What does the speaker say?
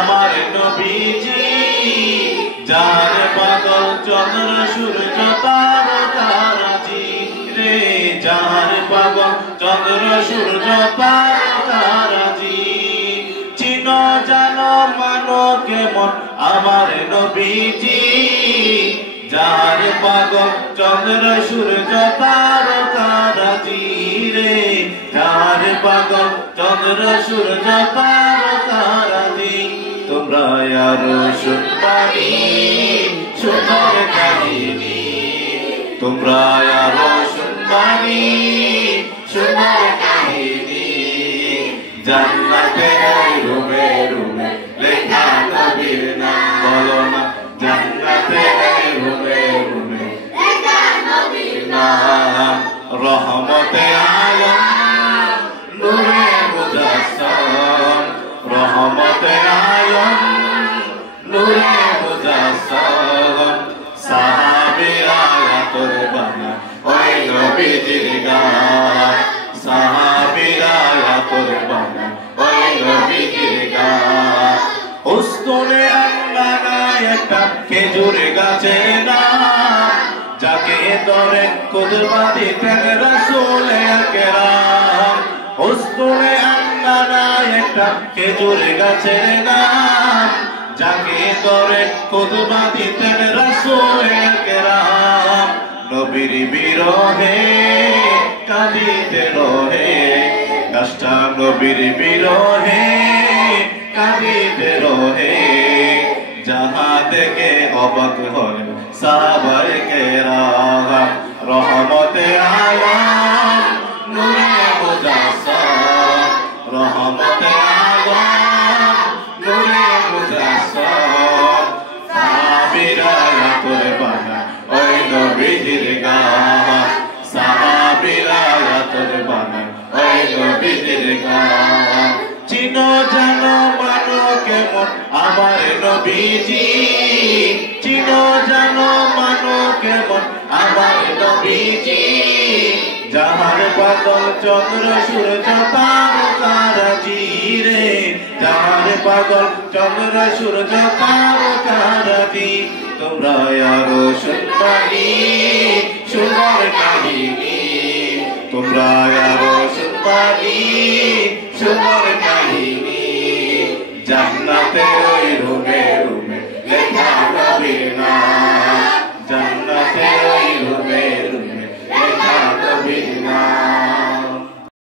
আমার নবীজি যার পাগল চন্দ্র সূর্য তারকারাজি রে যার পাগল চন্দ্র সূর্য তারকারাজি চিনো জানো মানো কেমন আমার নবীজি যার পাগল চন্দ্র সূর্য তারকারাজি রে যার পাগল চন্দ্র সূর্য তারকারাজি তোমরা আরো শুনবানি সুন্দর কাহিনী তোমরা আরো শুনবানি সুন্দর কাহিনী জান্নাতে রুমে রুমে লেখা নবীর নাম বলো না জান্নাতে রুমে রুমে লেখা নবীর নাম রহমতে আলম নূরে মুজাসসাম রহমতে আলম নূরে মুজাসসাম সাহাবীরা তোর বানা ওই নবীজির গান সাহাবীরা তোর বানা ওই নবীজির গান উস্তরে আল্লাহ একটা খেজুর গাছের নাম যাকে ধরে খুতবা দিতেন রাসূল আকরাম উস্তরে আল্লাহ একটা খেজুর গাছের নাম যাকে ধরে খুতবা দিতেন রাসূল আকরাম নবীর বিরহে কাঁদিতে রহে গাছটা নবীর বিরহে কাঁদিতে রহে যাহা দেখে অবাক হয় সাহাবায়ে কেরাম রহমতে আলম নূরে মুজাসসাম রহমতে আলম নূরে মুজাসসাম সাহাবীরা তোর বানা ওই নবীজির গান সাহাবীরা তোর বানা ওই নবীজির গান চিনো জানো মানো কেমন আমার নবীজি চিনো জানো মানো কেমন আমার নবীজি যাহার পাগল চন্দ্র সূর্য তারকারাজি রে যাহার পাগল চন্দ্র সূর্য তারকারাজি তোমরা আরো শুনবানি সুন্দর কাহিনী তোমরা আরো শুনবানি সুন্দর কাহিনী